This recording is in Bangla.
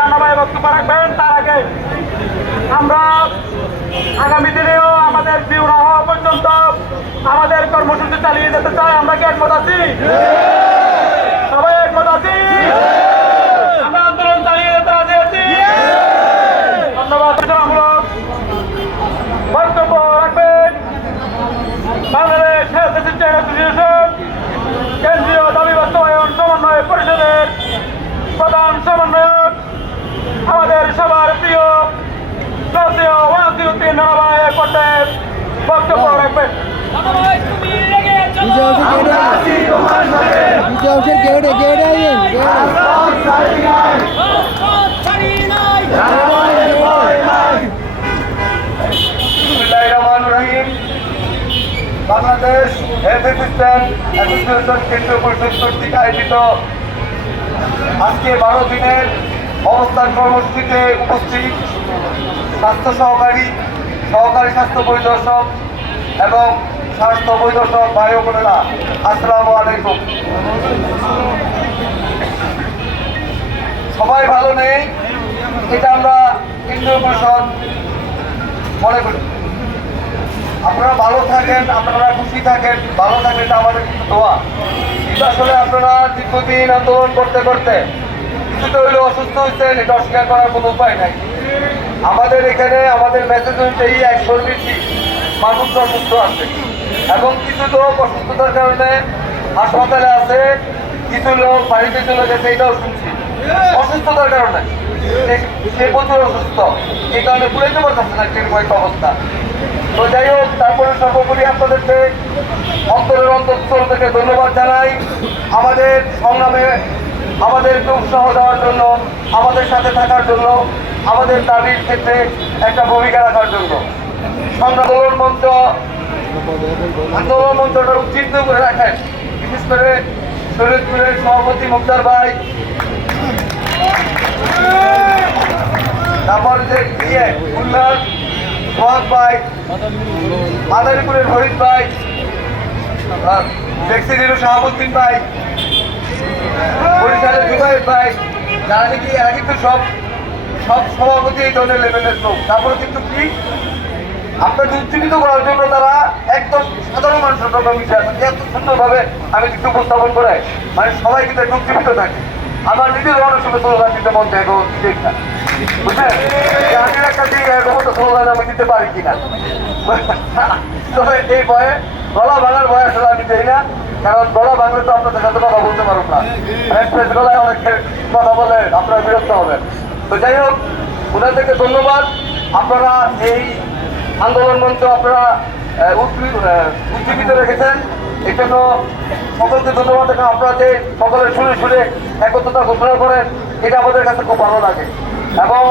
রান্নাবাই বক্তব্য রাখবেন। তার আগে আমরা আগামী দিনেও আমাদের বিউ না হওয়া পর্যন্ত আমাদের কর্মসূচি চালিয়ে যেতে চাই। আমরা কি একমত আছি? সবাই একমত আছি? আন্দোলন চালিয়ে বক্তব্য রাখবেন। কেন্দ্রীয় দাবি বাস্তবায়ন সমন্বয় পরিষদের প্রধান সমন্বয়ক শ্রদ্ধেয় ওয়াসিউদ্দিন নারাবাই করতে বক্তব্য রাখবেন। রহমানির রহিম বাংলাদেশ অ্যাসিস্ট্যান্ট অ্যাসোসিয়েশন কেন্দ্রীয় পরিষদ কর্তৃক আয়োজিত আজকে বারো দিনের অবস্থান কর্মসূচিতে উপস্থিত স্বাস্থ্য সহকারী সহকারী স্বাস্থ্য পরিদর্শক এবং স্বাস্থ্য পরিদর্শক ভাই বোনেরা, আসসালামু আলাইকুম। সবাই ভালো নেই? এটা আমরা কেন্দ্রীয় পরিষদ মনে করি। আপনারা ভালো থাকেন, আপনারা খুশি থাকেন, ভালো থাকেন এটা আমাদের কিন্তু দোয়া। আসলে আপনারা দীর্ঘদিন আন্দোলন করতে করতে কিছুতে হইলে অসুস্থ হয়েছেন, এটা অস্বীকার করার কোনো উপায় নাই। আমাদের এখানে, আমাদের মেসেজ অনুযায়ী একশোর বেশি মানুষ অসুস্থ আছে। এবং কিছু লোক অসুস্থতার কারণে হাসপাতালে আছে, কিছু লোক বাড়িতে চলে গেছে, এটাও শুনছি। অসুস্থতার কারণে। সে- প্রচুর অসুস্থ। এই কারণে বুঝাইতে পারতেছে না কীরকম একটা অবস্থা। তো যাই হোক, তারপরে সর্বোপরি আপনাদেরকে অন্তরের অন্তঃস্থল থেকে ধন্যবাদ জানাই। আমাদের সংগ্রামে আমাদেরকে উৎসাহ দেওয়ার জন্য, আমাদের সাথে থাকার জন্য, আমাদের দাবির ক্ষেত্রে একটা ভূমিকা রাখার জন্য। সংগ্রাম মঞ্চ আন্দোলন মঞ্চটা উজ্জীবিত করে রাখেন। বিশেষ করে শরীরপুরের সভাপতি মুক্তার ভাই। তারপর যে ইয়ে উল্লাস, সোহাগ ভাই, মাদারীপুরের রোহিত ভাই শাহাবুদ্দিন ভাই। ভাই, যারা নাকি এরা কিন্তু সব সব সভাপতি এই ধরনের লেভেলের লোক। তারপরে কিন্তু কি? আপনাকে উজ্জীবিত করার জন্য তারা একদম সাধারণ মানুষের কথা মিশে আসেন এত সুন্দরভাবে আমি কিন্তু উপস্থাপন করে মানে সবাই কিন্তু একটু উজ্জীবিত থাকে। আমার নিজের অনেক সময় স্লোগান দিতে মন ঠিক না। আপনারা যাই হোক ওনাদেরকে ধন্যবাদ আপনারা এই আন্দোলন মঞ্চ আপনারা উজ্জীবিত রেখেছেন এই জন্য সকলকে ধন্যবাদ আপনারা যে সকলের শুনে শুনে একত্রতা ঘোষণা করেন, এটা আমাদের কাছে খুব ভালো লাগে। এবং